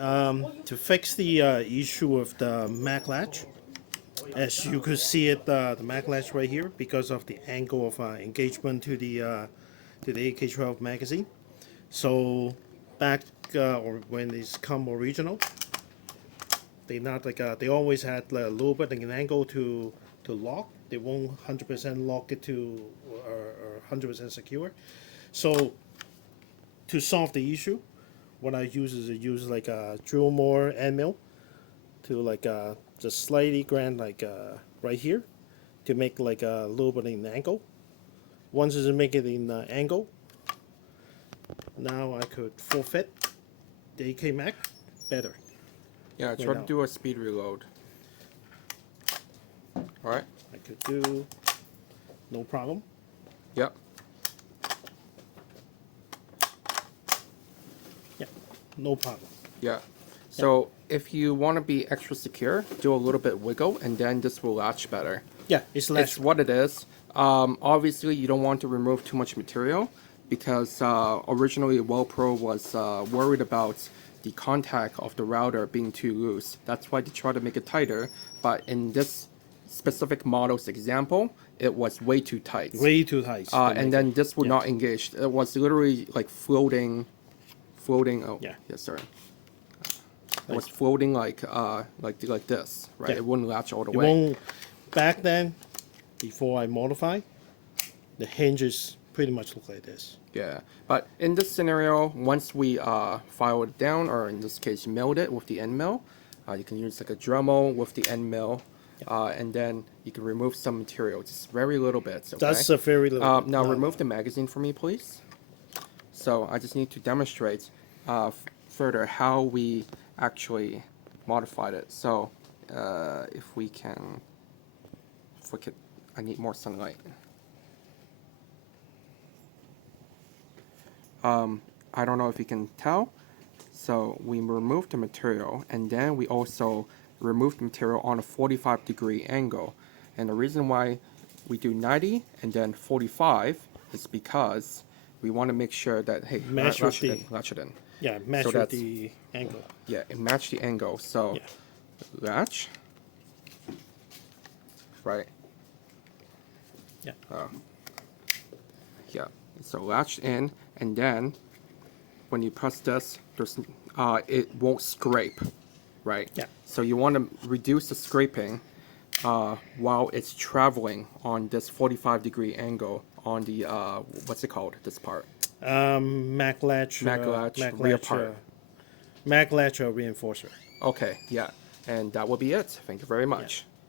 To fix the issue of the mag latch, as you could see it, the mag latch right here, because of the angle of engagement to the AK-12 magazine. So back or when it's come original, they not like they always had a little bit of an angle to lock. They won't 100% lock it to or 100% secure. So to solve the issue, what I use is like a drill more end mill to like just slightly grind like right here to make like a little bit of an angle. Once it's making an angle, now I could forfeit the AK mag better. Yeah, try to do a speed reload. Alright. I could do no problem. Yep. Yeah, no problem. Yeah. So if you want to be extra secure, do a little bit wiggle, and then this will latch better. Yeah, it's latch. It's what it is. Obviously, you don't want to remove too much material because originally WePro was worried about the contact of the router being too loose. That's why they try to make it tighter. But in this specific model's example, it was way too tight. Way too tight. And then this would not engage. It was literally like floating. Oh, Yeah. Yes, sorry. It was floating like this, right? Yeah. It wouldn't latch all the It way. won't. Back then, before I modify, the hinges pretty much look like this. Yeah, but in this scenario, once we file it down, or in this case, milled it with the end mill, you can use like a Dremel with the end mill, and then you can remove some material, just very little bits. Okay? That's a very little. Now remove the magazine for me, please. So I just need to demonstrate further how we actually modified it. So if we can, I need more sunlight. I don't know if you can tell. So we removed the material, and then we also removed the material on a 45-degree angle. And the reason why we do 90 and then 45 is because we want to make sure that, hey, latch it in. Yeah, match So with the angle. Yeah, it matched the angle. So latch, right? Yeah. Yeah. So latch in, and then when you press this, there's it won't scrape, right? Yeah. So you want to reduce the scraping while it's traveling on this 45-degree angle on the what's it called? This part. Mag latch. Rear part. Mag latch reinforcer. Okay. Yeah. And that will be it. Thank you very much. Yeah.